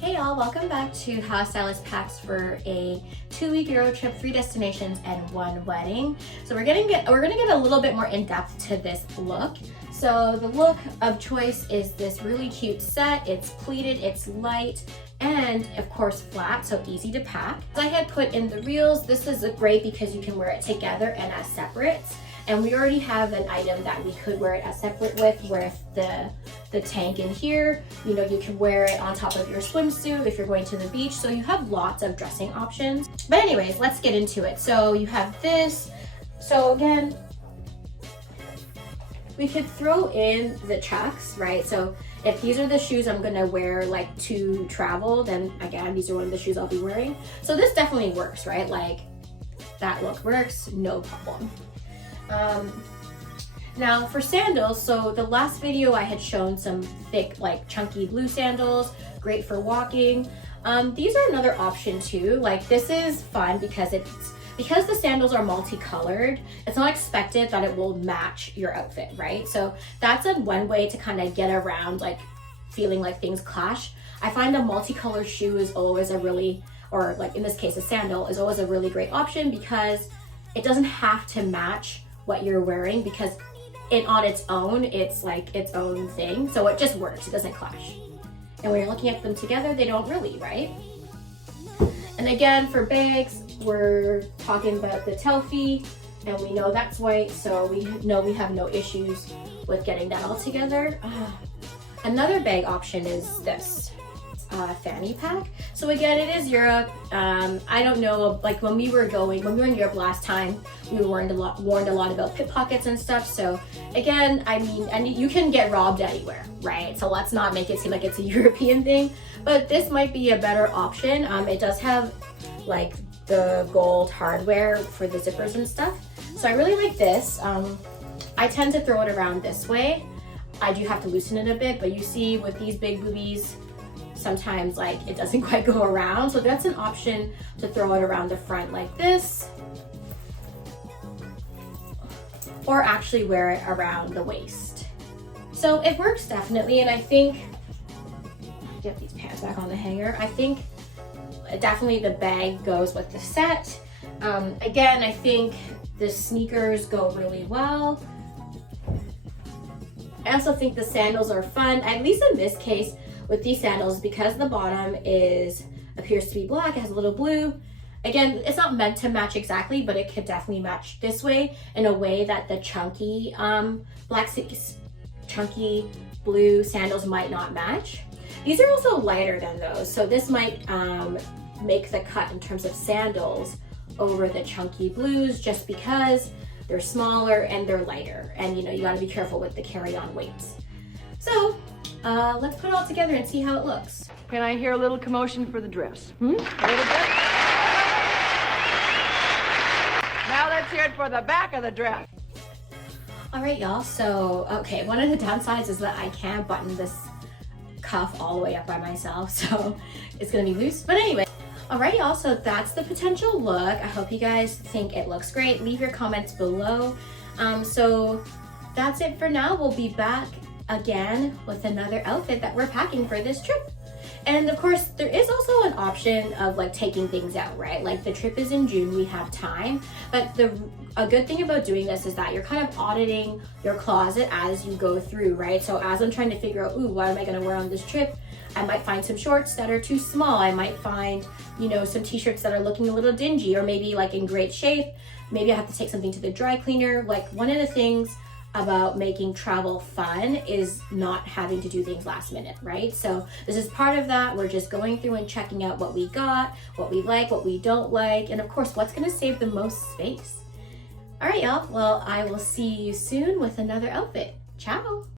Hey y'all, welcome back to How Stylist Packs for a 2-week Euro trip, 3 destinations, and 1 wedding. So we're gonna get a little bit more in depth to this look. So the look of choice is this really cute set. It's pleated, it's light, and of course flat, so easy to pack. As I had put in the reels, this is great because you can wear it together and as separates. And we already have an item that we could wear it as separate with the tank in here. You know, you can wear it on top of your swimsuit if you're going to the beach. So you have lots of dressing options. But anyways, let's get into it. So you have this. So again, we could throw in the chucks, right? So if these are the shoes I'm gonna wear like to travel, then again, these are one of the shoes I'll be wearing. So this definitely works, right? Like that look works, no problem. Now for sandals, so the last video I had shown some thick, like chunky blue sandals, great for walking. These are another option too. Like this is fun because the sandals are multicolored, it's not expected that it will match your outfit, right? So that's one way to kind of get around like feeling like things clash. I find a multicolored shoe is always or like in this case, a sandal is always a really great option because it doesn't have to match what you're wearing, because on its own, it's like its own thing. So it just works, it doesn't clash. And when you're looking at them together, they don't really, right? And again, for bags, we're talking about the Teva, and we know that's white, so we know we have no issues with getting that all together. Another bag option is this fanny pack. So again, it is Europe. I don't know, like when we were in Europe last time, we were warned a lot about pickpockets and stuff. So again, I mean, and you can get robbed anywhere, right? So let's not make it seem like it's a European thing, but this might be a better option. It does have like the gold hardware for the zippers and stuff. So I really like this. I tend to throw it around this way. I do have to loosen it a bit, but you see with these big boobies, sometimes like it doesn't quite go around. So that's an option to throw it around the front like this, or actually wear it around the waist. So it works definitely. And I think, get these pants back on the hanger. I think definitely the bag goes with the set. Again, I think the sneakers go really well. I also think the sandals are fun, at least in this case with these sandals, because the bottom appears to be black, it has a little blue. Again, it's not meant to match exactly, but it could definitely match this way in a way that the chunky chunky blue sandals might not match. These are also lighter than those, so this might make the cut in terms of sandals over the chunky blues, just because they're smaller and they're lighter, and you know, you got to be careful with the carry-on weights. So let's put it all together and see how it looks. Can I hear a little commotion for the dress? A little bit? Now let's hear it for the back of the dress. All right, y'all, so, okay, one of the downsides is that I can't button this cuff all the way up by myself, so it's gonna be loose, but anyway. All right, y'all, so that's the potential look. I hope you guys think it looks great. Leave your comments below. So that's it for now. We'll be back again with another outfit that we're packing for this trip. And of course, there is also an option of like taking things out, right? Like the trip is in June, we have time, but a good thing about doing this is that you're kind of auditing your closet as you go through, right? So as I'm trying to figure out, ooh, what am I gonna wear on this trip? I might find some shorts that are too small. I might find, you know, some t-shirts that are looking a little dingy or maybe like in great shape. Maybe I have to take something to the dry cleaner. Like one of the things about making travel fun is not having to do things last minute, right? So this is part of that. We're just going through and checking out what we got, what we like, what we don't like, and of course, what's gonna save the most space. All right, y'all. Well, I will see you soon with another outfit. Ciao.